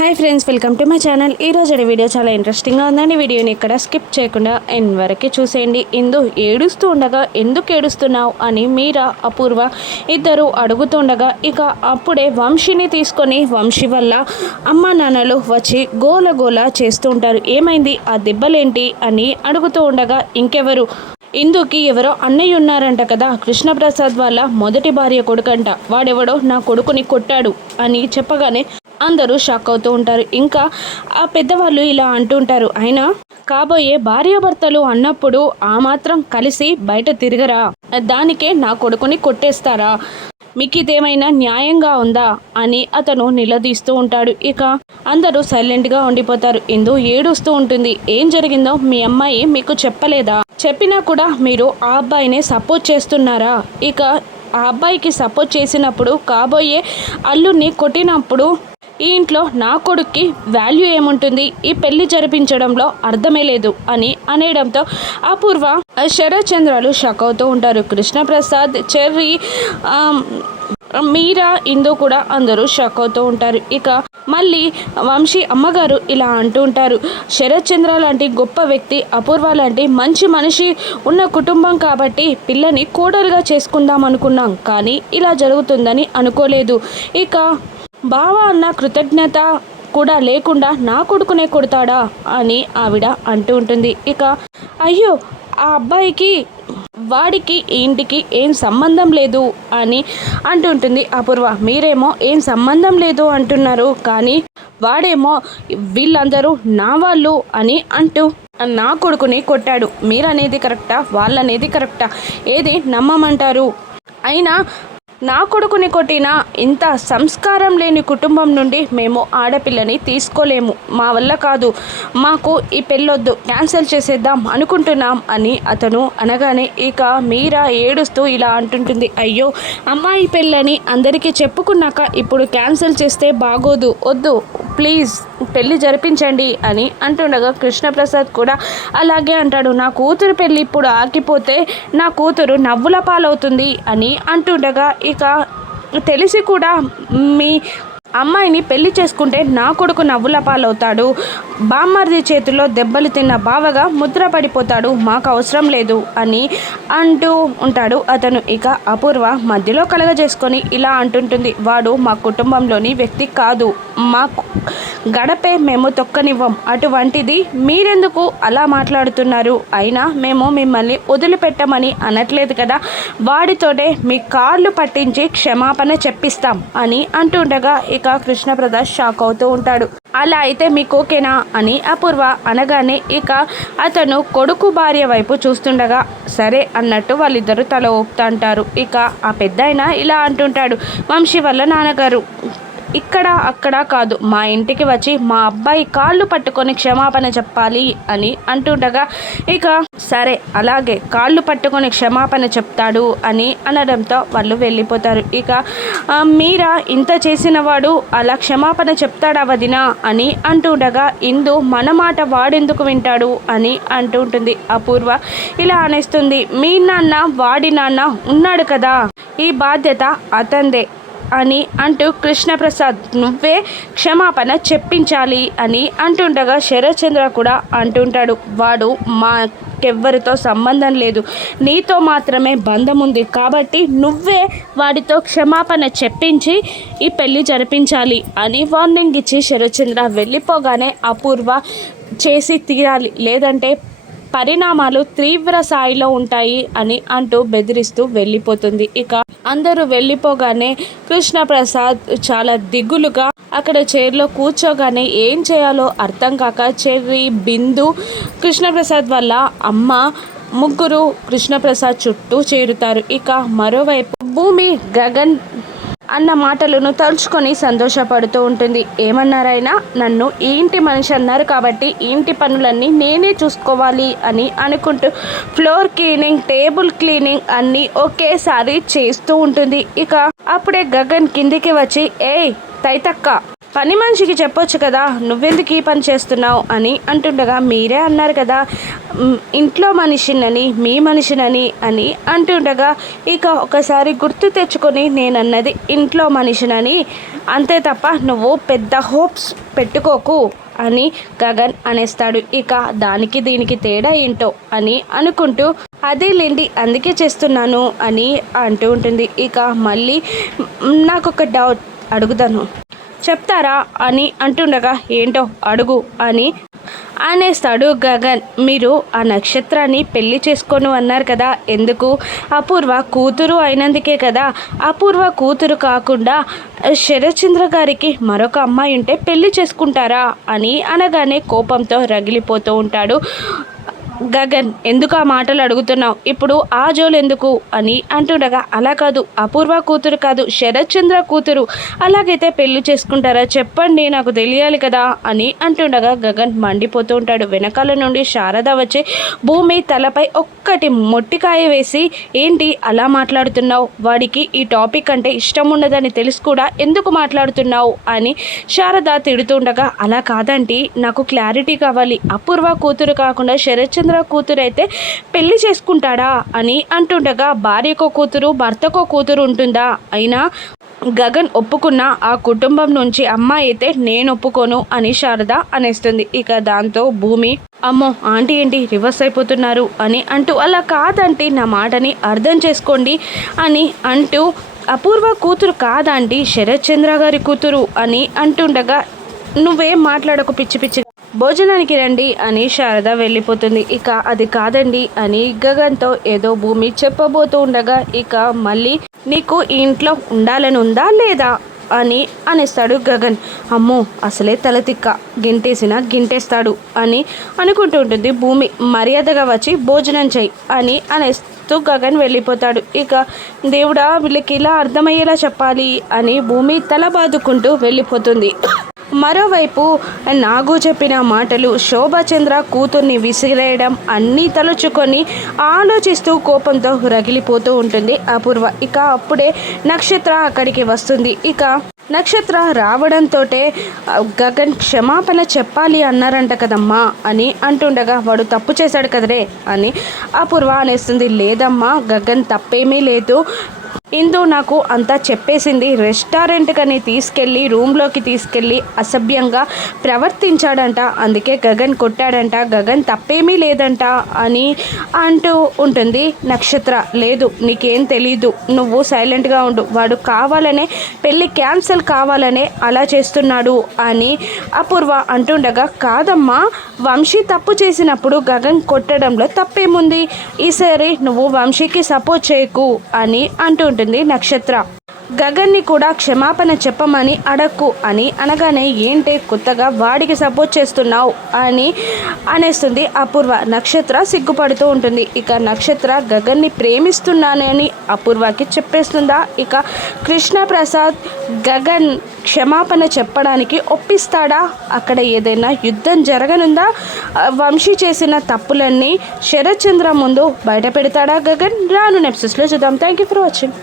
Hi friends, welcome to my channel. ఈరోజు video చాలా ఇంట్రెస్టింగ్గా ఉందండి. వీడియోని ఇక్కడ స్కిప్ చేయకుండా ఎండ్ వరకు చూసేయండి. ఇందు ఏడుస్తూ ఉండగా ఎందుకు ఏడుస్తున్నావు అని మీరా అపూర్వ ఇద్దరు అడుగుతుండగా ఇక అప్పుడే వంశీని తీసుకొని వంశీ వల్ల అమ్మ నాన్నలు వచ్చి గోల చేస్తూ ఉంటారు. ఏమైంది, ఆ దెబ్బలేంటి అని అడుగుతూ ఉండగా ఇంకెవరు, ఇందుకి ఎవరో అన్నయ్య ఉన్నారంట కదా, కృష్ణప్రసాద్ వాళ్ళ మొదటి భార్య కొడుకంట, వాడెవడో నా కొడుకుని కొట్టాడు అని చెప్పగానే అందరూ షాక్ అవుతూ ఉంటారు. ఇంకా ఆ పెద్దవాళ్ళు ఇలా అంటుంటారు, అయినా కాబోయే భార్యాభర్తలు అన్నప్పుడు ఆ మాత్రం కలిసి బయట తిరగరా, దానికే నా కొడుకుని కొట్టేస్తారా, మీకు ఇదేమైనా న్యాయంగా ఉందా అని అతను నిలదీస్తూ ఉంటాడు. ఇక అందరూ సైలెంట్గా ఉండిపోతారు. ఇందు ఏడుస్తూ ఉంటుంది. ఏం జరిగిందో మీ అమ్మాయి మీకు చెప్పలేదా, చెప్పినా కూడా మీరు ఆ అబ్బాయినే సపోర్ట్ చేస్తున్నారా, ఇక ఆ అబ్బాయికి సపోర్ట్ చేసినప్పుడు కాబోయే అల్లుడిని కొట్టినప్పుడు ఈ ఇంట్లో నా కొడుక్కి వాల్యూ ఏముంటుంది, ఈ పెళ్లి జరిపించడంలో అర్థమే లేదు అని అనేయడంతో అపూర్వ శరత్ చంద్రాలు షాక్ అవుతూ ఉంటారు. కృష్ణప్రసాద్, చెర్రీ, మీరా, ఇందు కూడా అందరూ షాక్ అవుతూ ఉంటారు. ఇక మళ్ళీ వంశీ అమ్మగారు ఇలా అంటూ ఉంటారు, శరత్ చంద్ర లాంటి గొప్ప వ్యక్తి, అపూర్వ లాంటి మంచి మనిషి ఉన్న కుటుంబం కాబట్టి పిల్లని కోడలుగా చేసుకుందాం అనుకున్నాం, కానీ ఇలా జరుగుతుందని అనుకోలేదు. ఇక బావ అన్న కృతజ్ఞత కూడా లేకుండా నా కొడుకునే కొడతాడా అని ఆవిడ అంటూ ఉంటుంది. ఇక అయ్యో, ఆ అబ్బాయికి వాడికి ఇంటికి ఏం సంబంధం లేదు అని అంటుంటుంది అపూర్వ. మీరేమో ఏం సంబంధం లేదు అంటున్నారు, కానీ వాడేమో వీళ్ళందరూ నా వాళ్ళు అని అంటూ నా కొడుకుని కొట్టాడు. మీరనేది కరెక్టా, వాళ్ళనేది కరెక్టా, ఏది నమ్మమంటారు? అయినా నా కొడుకుని కొట్టిన ఇంత సంస్కారం లేని కుటుంబం నుండి మేము ఆడపిల్లని తీసుకోలేము, మా వల్ల కాదు, మాకు ఈ పెళ్ళొద్దు, క్యాన్సిల్ చేసేద్దాం అనుకుంటున్నాం అని అతను అనగానే ఇక మీరా ఏడుస్తూ ఇలా అంటుంటుంది, అయ్యో అమ్మాయి పెళ్ళని అందరికీ చెప్పుకున్నాక ఇప్పుడు క్యాన్సిల్ చేస్తే బాగోదు, వద్దు ప్లీజ్ పెళ్ళి జరిపించండి అని అంటుండగా కృష్ణప్రసాద్ కూడా అలాగే అంటాడు. నా కూతురు పెళ్ళి ఇప్పుడు ఆగిపోతే నా కూతురు నవ్వుల పాలవుతుంది అని అంటుండగా ఇక తెలిసి కూడా మీ అమ్మాయిని పెళ్లి చేసుకుంటే నా కొడుకు నవ్వుల పాలవుతాడు, బామ్మర్ది చేతిలో దెబ్బలు తిన్న బావగా ముద్ర పడిపోతాడు, మాకు అవసరం లేదు అని అంటూ ఉంటాడు అతను. ఇక అపూర్వ మధ్యలో కలగజేసుకొని ఇలా అంటుంటుంది, వాడు మా కుటుంబంలోని వ్యక్తి కాదు, మా గడపే మేము తొక్కనివ్వం, అటువంటిది మీరెందుకు అలా మాట్లాడుతున్నారు, అయినా మేము మిమ్మల్ని వదిలిపెట్టమని అనట్లేదు కదా, వాడితోనే మీ కాళ్ళు పట్టించి క్షమాపణ చెప్పిస్తాం అని అంటుండగా ఇక కృష్ణప్రసాద్ షాక్ అవుతూ ఉంటాడు. అలా అయితే మీకు ఓకేనా అని అపూర్వ అనగానే ఇక అతను కొడుకు భార్య వైపు చూస్తుండగా సరే అన్నట్టు వాళ్ళిద్దరూ తల ఊపుతా అంటారు. ఇక ఆ పెద్దాయన ఇలా అంటుంటాడు, వంశీ వల్ల నాన్నగారు ఇక్కడ అక్కడ కాదు, మా ఇంటికి వచ్చి మా అబ్బాయి కాళ్ళు పట్టుకొని క్షమాపణ చెప్పాలి అని అంటుండగా ఇక సరే అలాగే కాళ్ళు పట్టుకొని క్షమాపణ చెప్తాడు అని అనడంతో వాళ్ళు వెళ్ళిపోతారు. ఇక మీరా ఇంత చేసిన వాడు అలా క్షమాపణ చెప్తాడా వదినా అని అంటుండగా ఇందు మన మాట వాడెందుకు వింటాడు అని అంటుంటుంది. అపూర్వ ఇలా అనేస్తుంది, మీ నాన్న వాడి నాన్న ఉన్నాడు కదా, ఈ బాధ్యత అతందే అని అంటూ కృష్ణప్రసాద్ నువ్వే క్షమాపణ చెప్పించాలి అని అంటుండగా శరత్ చంద్ర కూడా అంటుంటాడు, వాడు మాకెవ్వరితో సంబంధం లేదు, నీతో మాత్రమే బంధం ఉంది, కాబట్టి నువ్వే వాడితో క్షమాపణ చెప్పించి ఈ పెళ్ళి జరిపించాలి అని వార్నింగ్ ఇచ్చి శరత్ చంద్ర వెళ్ళిపోగానే అపూర్వ చేసి తీరాలి, లేదంటే పరిణామాలు తీవ్ర స్థాయిలో ఉంటాయి అని అంటూ బెదిరిస్తూ వెళ్ళిపోతుంది. ఇక అందరూ వెళ్ళిపోగానే కృష్ణప్రసాద్ చాలా దిగులుగా అక్కడ చైర్లో కూర్చోగానే ఏం చేయాలో అర్థం కాక చెర్రీ, బిందు, కృష్ణప్రసాద్ వల్ల అమ్మ ముగ్గురు కృష్ణప్రసాద్ చుట్టూ చేరుతారు. ఇక మరోవైపు భూమి గగన్ అన్న మాటలను తలుచుకొని సంతోషపడుతూ ఉంటుంది. ఏమన్నారైనా నన్ను ఈ ఇంటి మనిషి అన్నారు కాబట్టి ఈ ఇంటి పనులన్నీ నేనే చూసుకోవాలి అని అనుకుంటూ ఫ్లోర్ క్లీనింగ్, టేబుల్ క్లీనింగ్ అన్నీ ఒకేసారి చేస్తూ ఉంటుంది. ఇక అప్పుడే గగన్ కిందికి వచ్చి, ఏయ్ తైతక్క పని మనిషికి చెప్పొచ్చు కదా, నువ్వెందుకు ఈ పని చేస్తున్నావు అని అంటుండగా, మీరే అన్నారు కదా ఇంట్లో మనిషినని, మీ మనిషినని అని అంటుండగా, ఇక ఒకసారి గుర్తు తెచ్చుకొని నేనన్నది ఇంట్లో మనిషినని, అంతే తప్ప నువ్వు పెద్ద హోప్స్ పెట్టుకోకు అని గగన్ అనేస్తాడు. ఇక దానికి దీనికి తేడా ఏంటో అని అనుకుంటూ, అదేలేండి అందుకే చేస్తున్నాను అని అంటూ ఉంటుంది. ఇక మళ్ళీ నాకొక డౌట్ అడుగుతాను చెప్తారా అని అంటుండగా, ఏంటో అడుగు అని అనేస్తాడు గగన్. మీరు ఆ నక్షత్రాన్ని పెళ్లి చేసుకోను అన్నారు కదా, ఎందుకు? అపూర్వ కూతురు అయినందుకే కదా. అపూర్వ కూతురు కాకుండా శరత్చంద్ర గారికి మరొక అమ్మాయి ఉంటే పెళ్లి చేసుకుంటారా అని అనగానే కోపంతో రగిలిపోతూ ఉంటాడు గగన్. ఎందుకు ఆ మాటలు అడుగుతున్నావు? ఇప్పుడు ఆ జోలు ఎందుకు అని అంటుండగా, అలా కాదు, అపూర్వ కూతురు కాదు, శరత్చంద్ర కూతురు. అలాగైతే పెళ్లి చేసుకుంటారా చెప్పండి, నాకు తెలియాలి కదా అని అంటుండగా గగన్ మండిపోతూ ఉంటాడు. వెనకాల నుండి శారద వచ్చి భూమి తలపై ఒక్కటి మొట్టికాయ వేసి, ఏంటి అలా మాట్లాడుతున్నావు? వాడికి ఈ టాపిక్ అంటే ఇష్టం ఉండదని తెలుసు కూడా ఎందుకు మాట్లాడుతున్నావు అని శారద తిడుతుండగా, అలా కాదండి, నాకు క్లారిటీ కావాలి. అపూర్వ కూతురు కాకుండా శరత్చంద్ర కూతురు అయితే పెళ్లి చేసుకుంటాడా అని అంటుండగా, భార్యకో కూతురు భర్తకో కూతురు ఉంటుందా? అయినా గగన్ ఒప్పుకున్న ఆ కుటుంబం నుంచి అమ్మాయి అయితే నేను ఒప్పుకోను అని శారద అనేస్తుంది. ఇక దాంతో భూమి, అమ్మో ఆంటీ ఏంటి రివర్స్ అయిపోతున్నారు అని అంటూ, అలా కాదంటే నా మాటని అర్థం చేసుకోండి అని అంటూ, అపూర్వ కూతురు కాదండి శరత్చంద్ర గారి కూతురు అని అంటుండగా, నువ్వేం మాట్లాడకు పిచ్చి పిచ్చి, భోజనానికి రండి అని శారద వెళ్ళిపోతుంది. ఇక అది కాదండి అని గగన్తో ఏదో భూమి చెప్పబోతూ ఉండగా, ఇక మళ్ళీ నీకు ఈ ఇంట్లో ఉండాలని ఉందా లేదా అని అనేస్తాడు గగన్. అమ్మో అసలే తలతిక్క, గింటేసిన గింటేస్తాడు అని అనుకుంటూ ఉంటుంది భూమి. మర్యాదగా వచ్చి భోజనం చెయ్యి అని అనేస్తూ గగన్ వెళ్ళిపోతాడు. ఇక దేవుడా వీళ్ళకి ఇలా అర్థమయ్యేలా చెప్పాలి అని భూమి తల బాదుకుంటూ వెళ్ళిపోతుంది. మరోవైపు నాగు చెప్పిన మాటలు, శోభాచంద్ర కూతుర్ని విసిరేయడం అన్నీ తలుచుకొని ఆలోచిస్తూ కోపంతో రగిలిపోతూ ఉంటుంది అపూర్వ. ఇక అప్పుడే నక్షత్ర అక్కడికి వస్తుంది. ఇక నక్షత్ర రావడంతో గగన్ క్షమాపణ చెప్పాలి అన్నారంట కదమ్మా అని అంటుండగా, వాడు తప్పు చేశాడు కదరే అని అపూర్వ అనేస్తుంది. లేదమ్మా గగన్ తప్పేమీ లేదు, ఇందు నాకు అంతా చెప్పేసింది. రెస్టారెంట్కని తీసుకెళ్ళి రూమ్లోకి తీసుకెళ్ళి అసభ్యంగా ప్రవర్తించాడంట, అందుకే గగన్ కొట్టాడంట, గగన్ తప్పేమీ లేదంట అని అంటూ ఉంటుంది నక్షత్ర. లేదు నీకేం తెలీదు, నువ్వు సైలెంట్గా ఉండు, వాడు కావాలనే పెళ్ళి క్యాన్సిల్ కావాలనే అలా చేస్తున్నాడు అని అపూర్వ అంటుండగా, కాదమ్మా వంశీ తప్పు చేసినప్పుడు గగన్ కొట్టడంలో తప్పేముంది, ఈసారి నువ్వు వంశీకి సపోర్ట్ చేయకు అని అంటుంటుంది నక్షత్ర. గగన్ని కూడా క్షమాపణ చెప్పమని అడక్కు అని అనగానే, ఏంటి కొత్తగా వాడికి సపోర్ట్ చేస్తున్నావు అని అనేస్తుంది అపూర్వ. నక్షత్ర సిగ్గుపడుతూ ఉంటుంది. ఇక నక్షత్ర గగన్ని ప్రేమిస్తున్నానని అపూర్వకి చెప్పేస్తుందా? ఇక కృష్ణప్రసాద్ గగన్ క్షమాపణ చెప్పడానికి ఒప్పిస్తాడా? అక్కడ ఏదైనా యుద్ధం జరగనుందా? వంశీ చేసిన తప్పులన్నీ శరత్చంద్ర ముందు బయట పెడతాడా గగన్? రాను ఎపిసోడ్స్లో చూద్దాం. Thank you for watching.